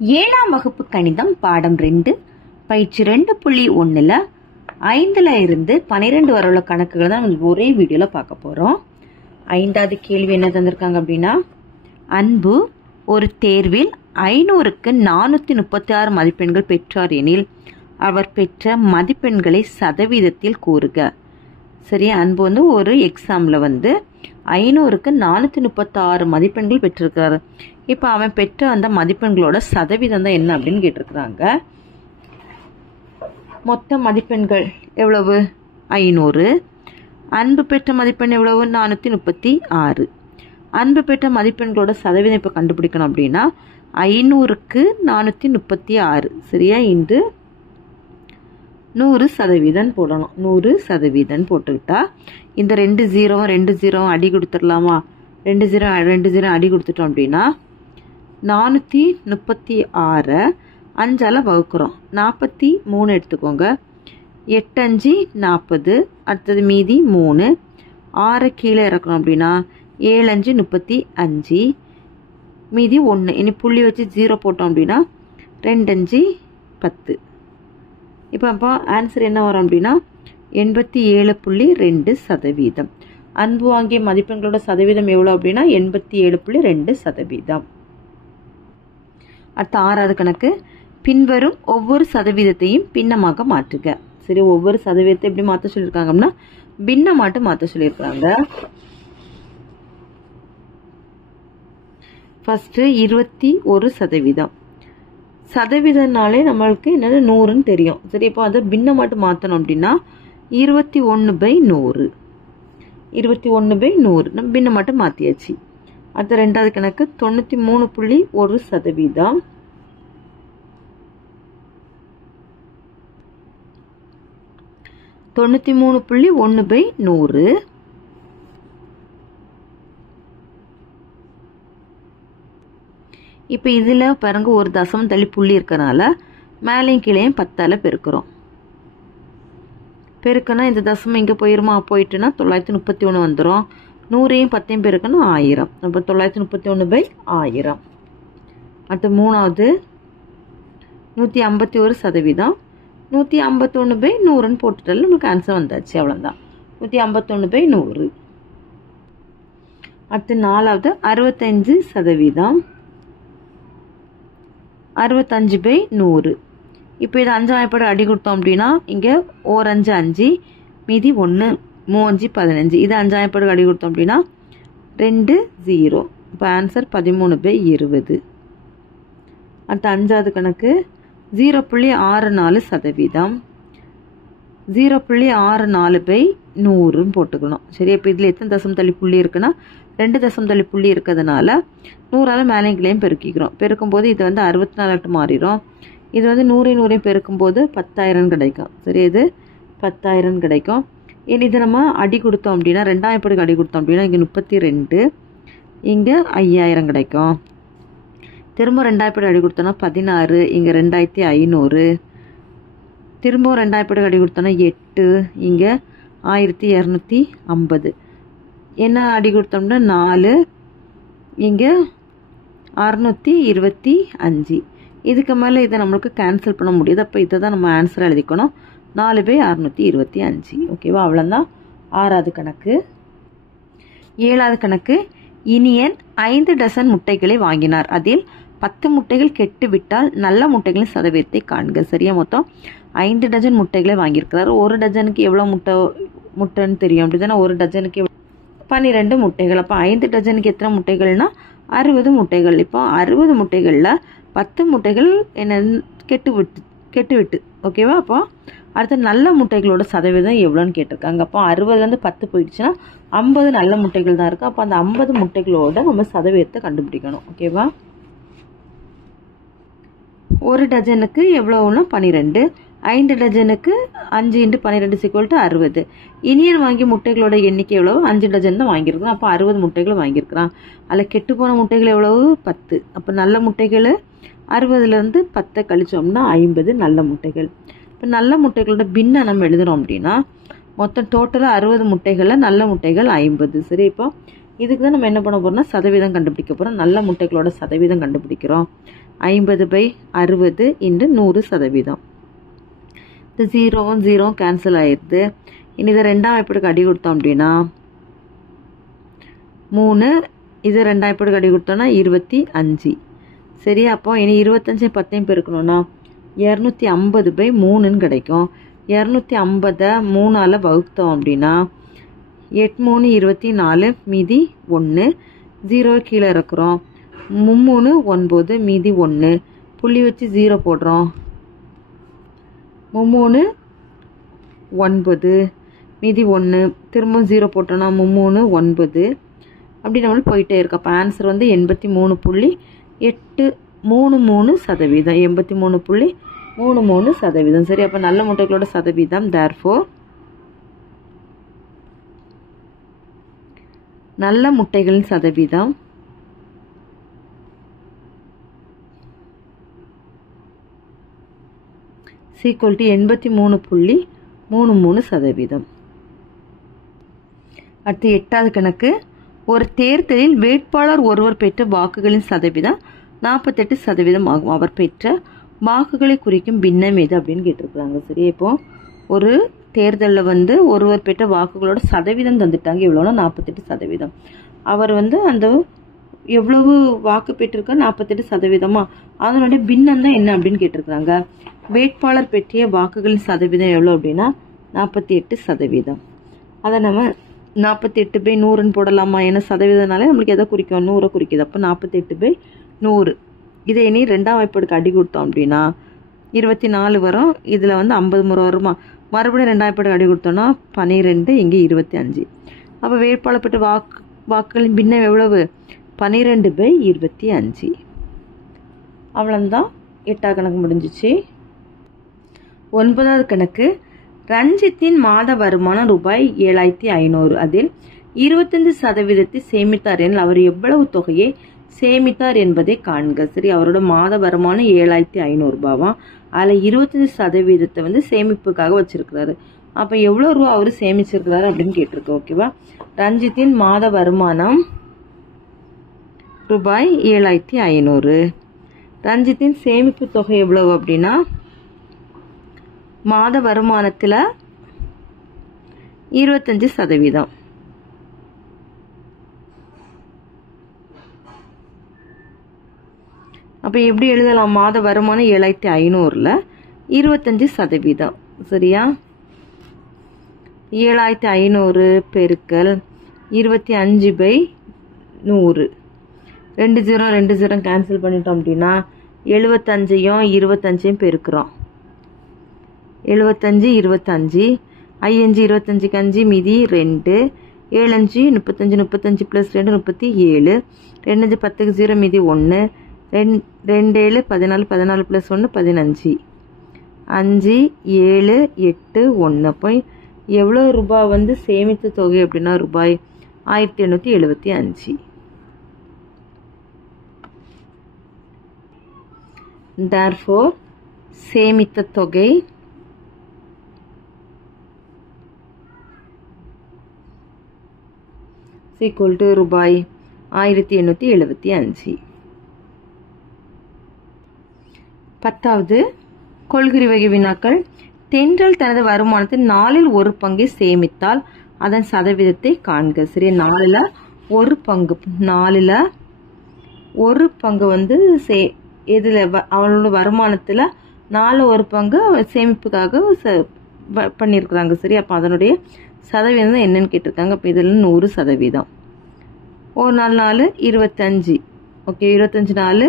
ஏழாம் வகுப்பு கணிதம் பாடம் 2 பயிற்சி 2.1ல 5ல இருந்து 12 வரை உள்ள கணக்குகளை தான் நம்ம ஒரே வீடியோல பார்க்க போறோம். 5வது கேள்வி என்ன தந்திருக்காங்க அப்படின்னா, அன்பு ஒரு தேர்வில் 500க்கு 436 மதிப்பெண்கள் பெற்றார் எனில் அவர் பெற்ற மதிப்பெண்களை சதவீதத்தில் கூறுக. சரி, அன்பு ஒரு எக்ஸாம்ல 500க்கு 436 மதிப்பெண்கள் பெற்றிருக்கிறாரு. இப்போ அவன் பெற்ற அந்த மதிப்பெண்களோட சதவீதம் தான் என்ன அப்படின்னு கேட்டிருக்கிறாங்க. மொத்த மதிப்பெண்கள் எவ்வளவு? 500. அன்பு பெற்ற மதிப்பெண் எவ்வளவு? 436. அன்பு பெற்ற மதிப்பெண்களோட சதவீதம் இப்போ கண்டுபிடிக்கணும் அப்படின்னா 500க்கு 436 சரியா இன்று 100% போடணும். 100% போட்டுக்கிட்டா இந்த 2 0 அடி கொடுத்துடலாமா? 2 0 அடி கொடுத்துட்டோம் அப்படின்னா 436 5ஆல் வகுக்கிறோம். 43 எடுத்துக்கோங்க. 8 5 40. அடுத்தது மீதி 3. 6 கீழே இறக்கணும் அப்படின்னா 7 5 35. மீதி 1. இனி புள்ளி வச்சு 0 போட்டோம் அப்படின்னா 2 5 10. இப்போ ஆன்சர் என்ன வரும் அப்படின்னா 87.2%. அன்பு வாங்கிய மதிப்பெண்களோட சதவீதம் எவ்வளோ அப்படின்னா 87.2%. அடுத்த 6வது கணக்கு, பின்வரும் ஒவ்வொரு சதவீதத்தையும் பின்னமாக மாற்றுக. சரி, ஒவ்வொரு சதவீதத்தை எப்படி மாற்ற சொல்லியிருக்காங்க அப்படின்னா பின்னமாட்டு மாற்ற சொல்லியிருக்காங்க. ஃபர்ஸ்ட் 21%. சதவீதம்னாலே நம்மளுக்கு என்னது 100ன்னு தெரியும். சரி, இப்போ அதை பின்னமாட்டு மாற்றணும் அப்படின்னா 21/100. 21/100 நம்ம பின்னமாட்டு மாற்றியாச்சு. அடுத்த 2வது கணக்கு 93.1%. இப்போ இதில் பாருங்க ஒரு தசமம் தள்ளி புள்ளி இருக்கனால மேலையும் கீழையும் 10ஆல் பெருக்கிறோம். பெருக்கனா இந்த தசமம் இங்கே போயிருமா? போயிட்டுன்னா 931 வந்துடும். 100ஐயும் 10ஐயும் பெருக்கணும் 1000. அப்போ 931/1000. அடுத்து 3வது 151%. 151/100ன்னு போட்டுட்டாலும் நமக்கு ஆன்சர் வந்தாச்சு. அவ்வளோதான், 151/100. அடுத்து 4வது 65%. 65/100. இப்போ இது 5ஆம் அடி கொடுத்தோம் அப்படின்னா இங்கே 1 5 5 மீதி 1 3 5 15. இது 5ஆம் அடி கொடுத்தோம் அப்படின்னா 2 0. இப்போ ஆன்சர் 13/20. அடுத்த 5வது கணக்கு 0.64%. 0.64/100ன்னு போட்டுக்கணும். சரி, இப்போ இதில் எத்தனை தசம் தள்ளி புள்ளி இருக்குன்னா 2 தசம் தள்ளி புள்ளி இருக்கிறதுனால 100ஆல் மேலையும் கீழையும் பெருக்கிக்கிறோம். பெருக்கும்போது இது 64 மாறிடும். இது 100ஐயும் பெருக்கும்போது 10,000 கிடைக்கும். சரி, இது 10,000 கிடைக்கும். இனி இது நம்ம அடி கொடுத்தோம் அப்படின்னா 2ஆம் அடி கொடுத்தோம் அப்படின்னா இங்கே 32, இங்கே 5000 கிடைக்கும். திரும்ப 2ஆம் அடி கொடுத்தோன்னா 16, இங்கே 2500. திரும்ப 2ஆம் அடி கொடுத்தோன்னா 8, இங்கே 1250. என்ன அடி கொடுத்தோம்னா 4, இங்கே 625. இதுக்கு மேலே இதை நம்மளுக்கு கேன்சல் பண்ண முடியாது. அப்போ இதை தான் நம்ம ஆன்சர் எழுதிக்கணும். 4/625. ஓகேவா? அவ்வளோதான் 6வது கணக்கு. 7வது கணக்கு, இனியன் 5 டசன் முட்டைகளை வாங்கினார். அதில் 10 முட்டைகள் கெட்டு விட்டால் நல்ல முட்டைகளின் சதவீதத்தை காண்க. சரியா, மொத்தம் 5 டஜன் முட்டைகளை வாங்கியிருக்கிறார். ஒரு டஜனுக்கு எவ்வளோ முட்டைன்னு தெரியும் அப்படிதானே? ஒரு டஜனுக்கு 12 முட்டைகள். அப்போ 5 டஜனுக்கு எத்தனை முட்டைகள்னா 60 முட்டைகள். இப்போ 60 முட்டைகளில் 10 முட்டைகள் என்ன கெட்டு விட்டு ஓகேவா? அப்போ அடுத்த நல்ல முட்டைகளோட சதவீதம் எவ்வளோன்னு கேட்டிருக்காங்க. அப்போ 60லேருந்து 10 போயிடுச்சுன்னா 50 நல்ல முட்டைகள் தான் இருக்குது. அப்போ அந்த 50 முட்டைகளோட நம்ம சதவீதத்தை கண்டுபிடிக்கணும். ஓகேவா? ஒரு டஜனுக்கு எவ்வளோன்னா 12. 5 டஜனுக்கு 5 × 12 = 60. இனியன் வாங்கிய முட்டைகளோட எண்ணிக்கை எவ்வளவு? 5 டஜன் தான் வாங்கியிருக்கிறான். அப்போ 60 முட்டைகள் வாங்கியிருக்கிறான். அதில் கெட்டு போன முட்டைகள் எவ்வளவு? 10. அப்போ நல்ல முட்டைகள் 60லேருந்து 10 கழிச்சோம்னா 50 நல்ல முட்டைகள். இப்போ நல்ல முட்டைகளோட பின்ன நம்ம எழுதுறோம் அப்படின்னா மொத்தம் டோட்டலாக 60 முட்டைகளில் நல்ல முட்டைகள் 50. சரி, இப்போ இதுக்கு தான் நம்ம என்ன பண்ண போறோம்னா சதவீதம் கண்டுபிடிக்க போகிறோம். நல்ல முட்டைகளோட சதவீதம் கண்டுபிடிக்கிறோம். 50/60 இன்று 100%. இந்த 0 கேன்சல் ஆயிடுது. இனி இதை 2ஆம் வாய்ப்பாடுக்கு அடி கொடுத்தோம் அப்படின்னா 3, இது 2ஆம் வாய்ப்பாடுக்கு அடி கொடுத்தோம்னா 25. சரி, அப்போ இனி 25 10 பெருக்கணும்னா 250/3ன்னு கிடைக்கும். 250 3ஆல் வகுத்தோம் அப்படின்னா 8 3 24 மீதி 1, 0 கீழே இறக்குறோம். 3 9 மீதி 1, புள்ளி வச்சு 0 போடுறோம். 3 9 மீதி 1, திரும்ப 0 போட்டோம்னா 3 9. அப்படி நம்மளுக்கு போயிட்டே இருக்கு. அப்போ ஆன்சர் வந்து 83.833%. 83.33%. சரி, அப்போ நல்ல முட்டைகளோட சதவீதம் therefore நல்ல முட்டைகளின் சதவீதம் equal to 83.33%. அடுத்து 8வது கணக்கு. ஒரு தேர்தலில் வேட்பாளர் ஒருவர் பெற்ற வாக்குகளின் சதவீதம் 48% ஆகும். அவர் பெற்ற வாக்குகளை குறிக்கும் பின்னம் எது அப்படின்னு கேட்டிருக்கிறாங்க. சரி, இப்போ ஒரு தேர்தலில் வந்து ஒருவர் பெற்ற வாக்குகளோட சதவீதம் தந்துட்டாங்க. எவ்வளோனா 48%. அவர் வந்து அந்த எவ்வளவு வாக்கு பெற்றிருக்கார் 48%. அதனுடைய பின்னம் தான் என்ன அப்படின்னு கேட்டிருக்கிறாங்க. வேட்பாளர் பெற்றிய வாக்குகளின் சதவீதம் எவ்வளோ அப்படின்னா 48%. அதை நம்ம 48/100ன்னு போடலாமா? ஏன்னா சதவீதம்னாலே நம்மளுக்கு எதை குறிக்கும்? 100 குறிக்குது. அப்போ 48/100. இதை இனி 2ஆம் வாய்ப்பாடுக்கு அடி கொடுத்தோம் அப்படின்னா 24 வரும். இதில் வந்து 50 முறை வருமா? மறுபடியும் 2ஆம் வாய்ப்பாடுக்கு அடி கொடுத்தோம்னா 12, இங்கே 25. அப்போ வேட்பாளர் பெற்ற வாக்குகளின் பின்னம் எவ்வளவு? 12/25. அவ்வளோதான் 8ஆம் கணக்கு முடிஞ்சிச்சு. 9வது கணக்கு. ரஞ்சித்தின் மாத வருமானம் ரூபாய் 7500. அதில் 25% சேமித்தார் எனில் அவர் எவ்வளவு தொகையை சேமித்தார் என்பதை காண்க. சரி, அவரோட மாத வருமானம் 7500 ரூபாவாம். அதில் 25% வந்து சேமிப்புக்காக வச்சிருக்கிறாரு. அப்போ எவ்வளோ ரூபா அவர் சேமிச்சிருக்கிறாரு அப்படின்னு கேட்டிருக்கு. ஓகேவா? ரஞ்சித்தின் மாத வருமானம் ரூபாய் 7500. ரஞ்சித்தின் சேமிப்பு தொகை எவ்வளவு அப்படின்னா மாத வருமானத்தில் 25%. அப்போ எப்படி எழுதலாம்? மாத வருமானம் 7500ல் 25%. சரியா? 7500 பெருக்கல் 25/100. 2 0 கேன்சல் பண்ணிட்டோம் அப்படின்னா 75யும் 25யும் பெருக்கிறோம். 75 25 5 25 5 மீதி 2, 7 5 35 35 + 2 37, 2 5 10 0 மீதி 1, 2 7 14 14 + 1 15, 5 7 8 1. அப்போ எவ்வளோ ரூபாய் வந்து சேமித்த தொகை அப்படின்னா ரூபாய் 1875. therefore சேமித்த தொகை equal to ரூபாய் 1875. 10வது கொள்குறி வகை வினாக்கள். தென்றல் தனது வருமானத்தின் 4ல் 1 பங்கை சேமித்தால் அதன் சதவீதத்தை காண்க. சரி, 4ல் 1 பங்கு 4ல் 1 பங்கு வந்து இதில் அவனோட வருமானத்தில் 4ல் 1 பங்கு சேமிப்புக்காக பண்ணியிருக்கிறாங்க. சரி, அப்போ அதனுடைய சதவீதம் என்னன்னு கேட்டிருக்காங்க. அப்போ இதில் 100%. 1 4 4 25. ஓகே, 25 4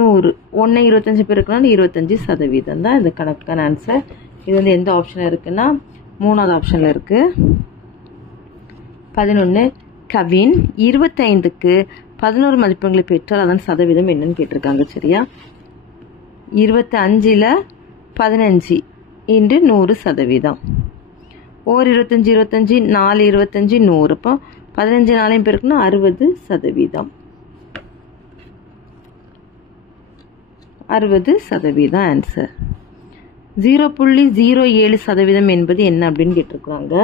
100. 1 25 பெருக்கணும் 25% தான் இந்த கணக்குக்கான ஆன்சர். இது வந்து எந்த ஆப்ஷனில் இருக்குன்னா 3வது ஆப்ஷனில் இருக்கு. 11 கவின் 25க்கு 11 மதிப்பெண்களை பெற்றால் அதன் சதவீதம் என்னன்னு கேட்டிருக்காங்க. சரியா? 25ல் 15 இன்று 100%. 1 25 25 4 25 100. அப்போ 15 4 பெருக்குன்னா 60%. 60% ஆன்சர். 0.07% என்பது என்ன அப்படின்னு கேட்டிருக்கிறாங்க.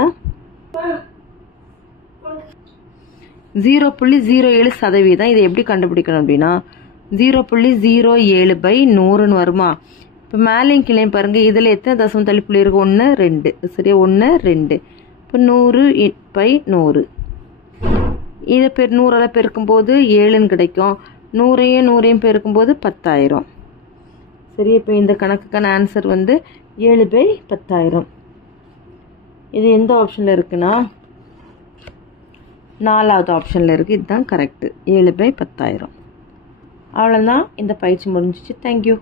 0.07%. இதை எப்படி கண்டுபிடிக்கணும் அப்படின்னா 0.07/100ன்னு வருமா? இப்போ மேலேயும் கீழேயும் பாருங்கள், இதில் எத்தனை தசம தள்ளிப்புள்ளி இருக்குது? 1 2 சரியா, 1 2. இப்போ 100/100 இதை 100ஆல் பெருக்கும்போது 7ன்னு கிடைக்கும். 100ஐயும் பெருக்கும்போது 10,000 சரி. இப்போ இந்த கணக்குக்கான ஆன்சர் வந்து 7/10,000. இது எந்த ஆப்ஷனில் இருக்குன்னா 4வது ஆப்ஷனில் இருக்குது. இதுதான் கரெக்டு, 7/10,000. அவ்வளோதான், இந்த பயிற்சி முடிஞ்சிச்சு. தேங்க்யூ.